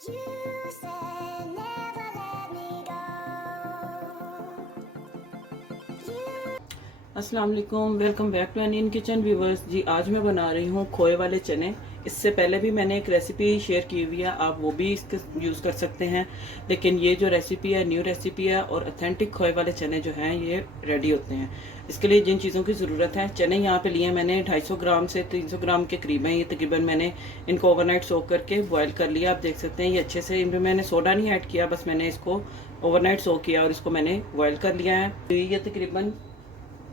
You said never let me go. अस्सलाम वालेकुम, welcome back to Onion Kitchen viewers. जी आज मैं बना रही हूँ खोए वाले चने। इससे पहले भी मैंने एक रेसिपी शेयर की हुई है, आप वो भी इसके यूज़ कर सकते हैं। लेकिन ये जो रेसिपी है न्यू रेसिपी है और ऑथेंटिक खोए वाले चने जो हैं ये रेडी होते हैं। इसके लिए जिन चीज़ों की ज़रूरत है, चने यहाँ पे लिए मैंने 250 ग्राम से 300 ग्राम के करीब हैं। ये तकरीबन मैंने इनको ओवरनाइट सोक करके बॉयल कर लिया। आप देख सकते हैं ये अच्छे से, इनमें मैंने सोडा नहीं ऐड किया, बस मैंने इसको ओवरनाइट सोक किया और इसको मैंने बॉयल कर लिया है। तो ये तकरीबन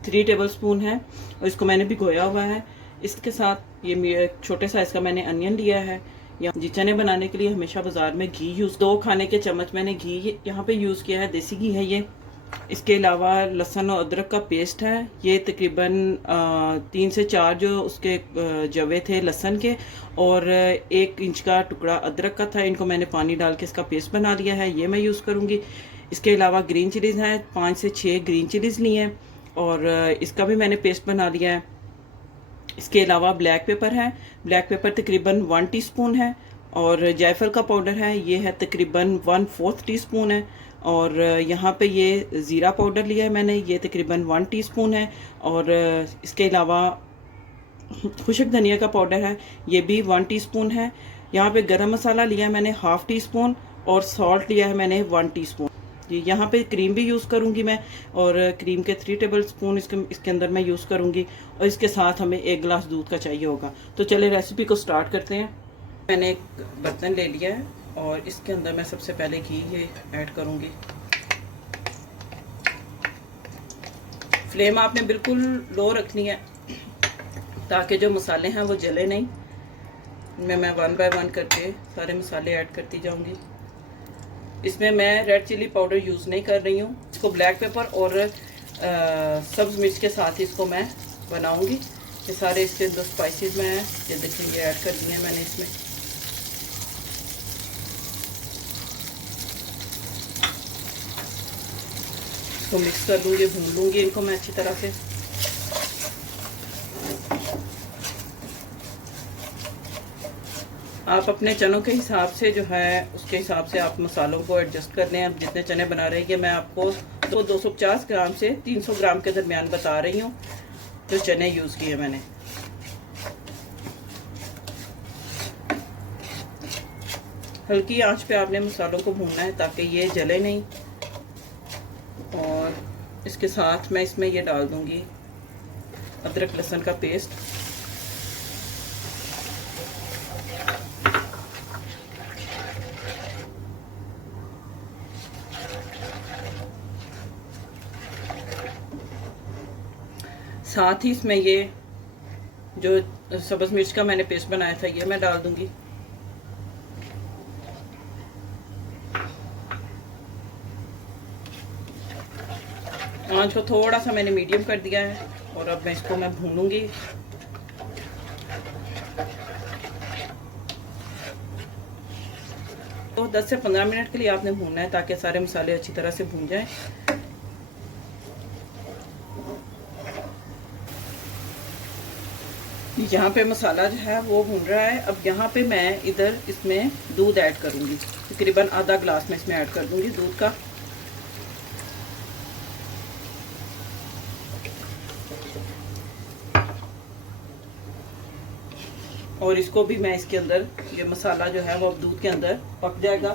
3 टेबल स्पून है और इसको मैंने भिगोया हुआ है। इसके साथ ये छोटे साइज़ का मैंने अनियन लिया है। जी चने बनाने के लिए हमेशा बाज़ार में घी यूज़, 2 खाने के चम्मच मैंने घी यहाँ पे यूज़ किया है, देसी घी है ये। इसके अलावा लहसुन और अदरक का पेस्ट है, ये तकरीबन 3 से 4 जो उसके जवे थे लहसुन के, और 1 इंच का टुकड़ा अदरक का था। इनको मैंने पानी डाल के इसका पेस्ट बना लिया है, ये मैं यूज़ करूँगी। इसके अलावा ग्रीन चिलीज़ हैं, 5 से 6 ग्रीन चिलीज़ लिए हैं और इसका भी मैंने पेस्ट बना लिया है। इसके अलावा ब्लैक पेपर है, ब्लैक पेपर तकरीबन 1 टीस्पून है, और जायफल का पाउडर है, ये है तकरीबन 1/4 टीस्पून है। और यहाँ पे ये ज़ीरा पाउडर लिया है मैंने, ये तकरीबन 1 टीस्पून है। और इसके अलावा खुशक धनिया का पाउडर है, ये भी 1 टीस्पून है। यहाँ पे गरम मसाला लिया है मैंने 1/2 टीस्पून, और सॉल्ट लिया है मैंने 1 टीस्पून। जी यहाँ पे क्रीम भी यूज़ करूँगी मैं, और क्रीम के 3 टेबल स्पून इसके अंदर मैं यूज़ करूँगी। और इसके साथ हमें 1 गिलास दूध का चाहिए होगा। तो चले रेसिपी को स्टार्ट करते हैं। मैंने एक बर्तन ले लिया है और इसके अंदर मैं सबसे पहले घी ये ऐड करूँगी। फ्लेम आपने बिल्कुल लो रखनी है ताकि जो मसाले हैं वो जले नहीं। इनमें मैं 1 बाय 1 करके सारे मसाले ऐड करती जाऊँगी। इसमें मैं रेड चिली पाउडर यूज़ नहीं कर रही हूँ, इसको ब्लैक पेपर और सब्ज़ मिर्च के साथ ही इसको मैं बनाऊँगी। ये सारे इसके अंदर स्पाइसेस में हैं, ये देखिए ये ऐड कर दिए हैं मैंने इसमें। इसको मिक्स कर लूँगी, भून लूँगी इनको मैं अच्छी तरह से। आप अपने चनों के हिसाब से जो है उसके हिसाब से आप मसालों को एडजस्ट कर लें। अब जितने चने बना रहे हैं मैं आपको 250 ग्राम से 300 ग्राम के दरमियान बता रही हूँ जो चने यूज़ किए मैंने। हल्की आंच पे आपने मसालों को भूनना है ताकि ये जले नहीं। और इसके साथ मैं इसमें ये डाल दूँगी अदरक लहसुन का पेस्ट। साथ ही इसमें ये जो सब्ज़ मिर्च का मैंने पेस्ट बनाया था ये मैं डाल दूंगी। आंच को थोड़ा सा मैंने मीडियम कर दिया है और अब मैं इसको भूनूंगी। तो 10 से 15 मिनट के लिए आपने भूनना है ताकि सारे मसाले अच्छी तरह से भून जाएं। यहाँ पे मसाला जो है वो भून रहा है। अब यहाँ पे मैं इधर इसमें दूध ऐड करूँगी, तकरीबन आधा गिलास में इसमें ऐड कर दूँगी दूध का। और इसको भी मैं इसके अंदर, ये मसाला जो है वो अब दूध के अंदर पक जाएगा।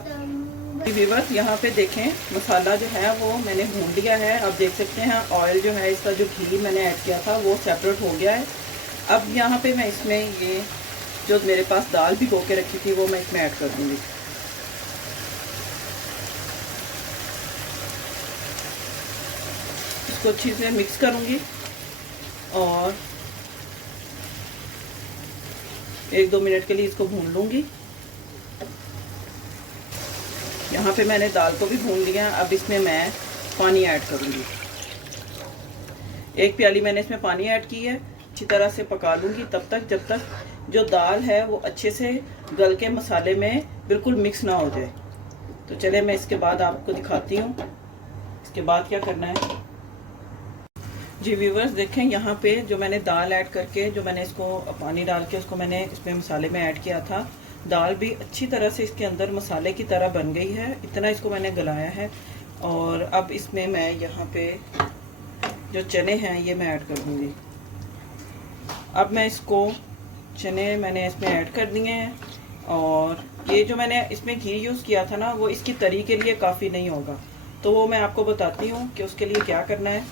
व्यूअर्स यहाँ पे देखें मसाला जो है वो मैंने भून लिया है। अब देख सकते हैं ऑयल जो है इसका, जो घी मैंने ऐड किया था वो सेपरेट हो गया है। अब यहाँ पे मैं इसमें ये जो मेरे पास दाल भिगो के रखी थी वो मैं इसमें ऐड कर दूंगी। इसको अच्छी से मिक्स करूंगी और 1-2 मिनट के लिए इसको भून लूंगी। यहाँ पे मैंने दाल को भी भून लिया। अब इसमें मैं पानी ऐड करूंगी। 1 प्याली मैंने इसमें पानी ऐड की है। अच्छी तरह से पका लूंगी तब तक जब तक जो दाल है वो अच्छे से गल के मसाले में बिल्कुल मिक्स ना हो जाए। तो चले मैं इसके बाद आपको दिखाती हूँ इसके बाद क्या करना है। जी व्यूवर्स देखें यहाँ पे जो मैंने दाल ऐड करके, जो मैंने इसको पानी डाल के उसको मैंने इसमें मसाले में ऐड किया था, दाल भी अच्छी तरह से इसके अंदर मसाले की तरह बन गई है, इतना इसको मैंने गलाया है। और अब इसमें मैं यहाँ पे जो चने हैं ये मैं ऐड कर दूँगी। अब मैं इसको चने मैंने इसमें ऐड कर दिए हैं, और ये जो मैंने इसमें घी यूज़ किया था ना, वो इसकी तरी के लिए काफ़ी नहीं होगा, तो वो मैं आपको बताती हूँ कि उसके लिए क्या करना है।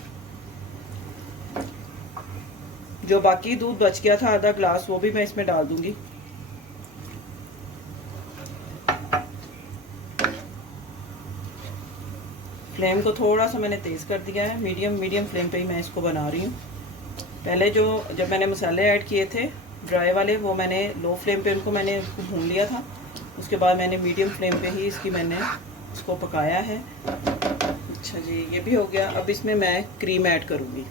जो बाकी दूध बच गया था आधा ग्लास, वो भी मैं इसमें डाल दूंगी। फ्लेम को थोड़ा सा मैंने तेज़ कर दिया है, मीडियम फ्लेम पे ही मैं इसको बना रही हूँ। पहले जब मैंने मसाले ऐड किए थे ड्राई वाले, वो मैंने लो फ्लेम पे उनको मैंने भून लिया था। उसके बाद मैंने मीडियम फ्लेम पे ही मैंने इसको पकाया है। अच्छा जी, ये भी हो गया। अब इसमें मैं क्रीम ऐड करूँगी।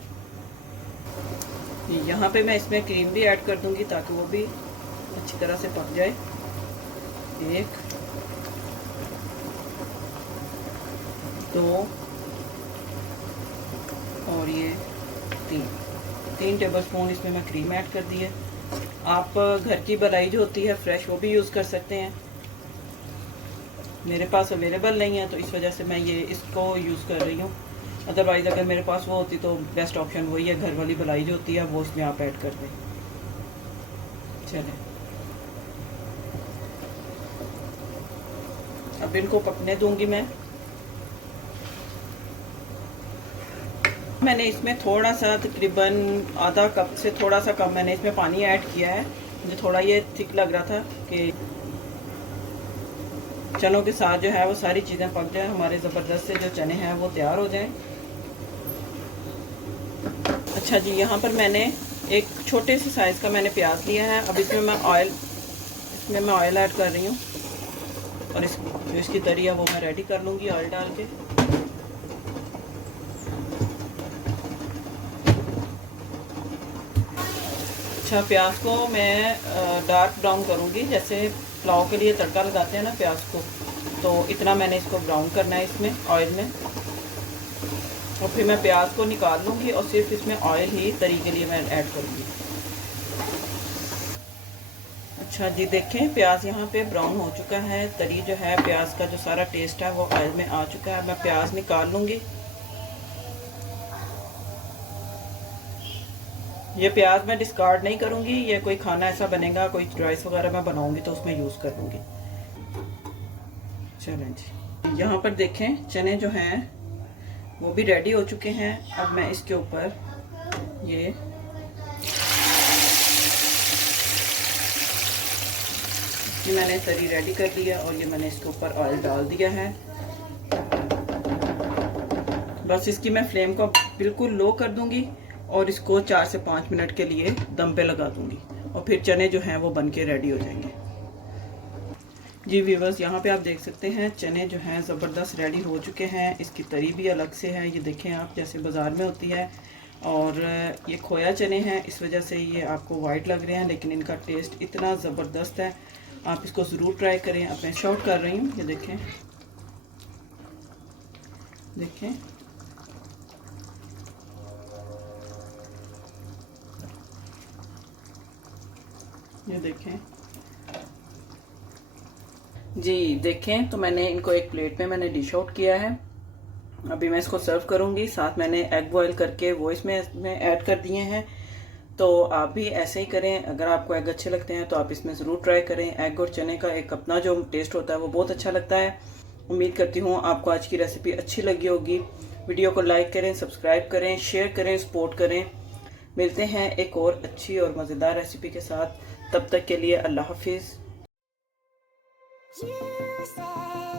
यहाँ पे मैं इसमें क्रीम भी ऐड कर दूँगी ताकि वो भी अच्छी तरह से पक जाए। 1 2 और ये 3 टेबलस्पून इसमें मैं क्रीम ऐड कर दी है। आप घर की मलाई जो होती है फ्रेश, वो भी यूज़ कर सकते हैं। मेरे पास अवेलेबल नहीं है तो इस वजह से मैं ये इसको यूज़ कर रही हूँ। अदरवाइज़ अगर मेरे पास वो होती तो बेस्ट ऑप्शन वही है, घर वाली मलाई जो होती है वो इसमें आप ऐड कर दें। चलें, अब इनको पकने दूंगी मैंने इसमें थोड़ा सा तकरीबन आधा कप से थोड़ा सा कम मैंने इसमें पानी ऐड किया है। मुझे थोड़ा ये थिक लग रहा था कि चनों के साथ जो है वो सारी चीज़ें पक जाए, हमारे ज़बरदस्त से जो चने हैं वो तैयार हो जाएं। अच्छा जी, यहाँ पर मैंने एक छोटे से साइज़ का मैंने प्याज लिया है। अब इसमें मैं ऑयल ऐड कर रही हूँ, और जो इसकी तरी है वो मैं रेडी कर लूँगी ऑयल डाल के। अच्छा, प्याज को मैं डार्क ब्राउन करूँगी, जैसे पुलाव के लिए तड़का लगाते हैं ना प्याज को, तो इतना मैंने इसको ब्राउन करना है इसमें ऑयल में। और फिर मैं प्याज को निकाल लूँगी और सिर्फ इसमें ऑयल ही तरी के लिए मैं ऐड करूँगी। अच्छा जी, देखें प्याज यहाँ पे ब्राउन हो चुका है, तरी जो है प्याज का जो सारा टेस्ट है वो ऑयल में आ चुका है। मैं प्याज निकाल लूँगी। ये प्याज मैं डिस्कार्ड नहीं करूँगी, ये कोई खाना ऐसा बनेगा, कोई राइस वगैरह मैं बनाऊँगी तो उसमें यूज़ कर लूँगी। चलें जी, यहाँ पर देखें चने जो हैं वो भी रेडी हो चुके हैं। अब मैं इसके ऊपर ये मैंने तरी रेडी कर लिया और ये मैंने इसके ऊपर ऑयल डाल दिया है। बस इसकी मैं फ्लेम को बिल्कुल लो कर दूंगी और इसको 4 से 5 मिनट के लिए दम पे लगा दूंगी, और फिर चने जो हैं वो बन के रेडी हो जाएंगे। जी व्यूअर्स, यहाँ पे आप देख सकते हैं चने जो हैं ज़बरदस्त रेडी हो चुके हैं। इसकी तरी भी अलग से है, ये देखें आप, जैसे बाज़ार में होती है। और ये खोया चने हैं, इस वजह से ये आपको वाइट लग रहे हैं, लेकिन इनका टेस्ट इतना ज़बरदस्त है, आप इसको ज़रूर ट्राई करें। अब मैं शॉर्ट कर रही हूँ, ये देखें देखें ये देखें जी, देखें तो मैंने इनको एक प्लेट में मैंने डिश आउट किया है। अभी मैं इसको सर्व करूंगी। साथ मैंने एग बॉयल करके वो इसमें ऐड कर दिए हैं, तो आप भी ऐसे ही करें। अगर आपको एग अच्छे लगते हैं तो आप इसमें ज़रूर ट्राई करें। एग और चने का एक अपना जो टेस्ट होता है वो बहुत अच्छा लगता है। उम्मीद करती हूँ आपको आज की रेसिपी अच्छी लगी होगी। वीडियो को लाइक करें, सब्सक्राइब करें, शेयर करें, सपोर्ट करें। मिलते हैं एक और अच्छी और मज़ेदार रेसिपी के साथ। तब तक के लिए अल्लाह हाफिज़। You said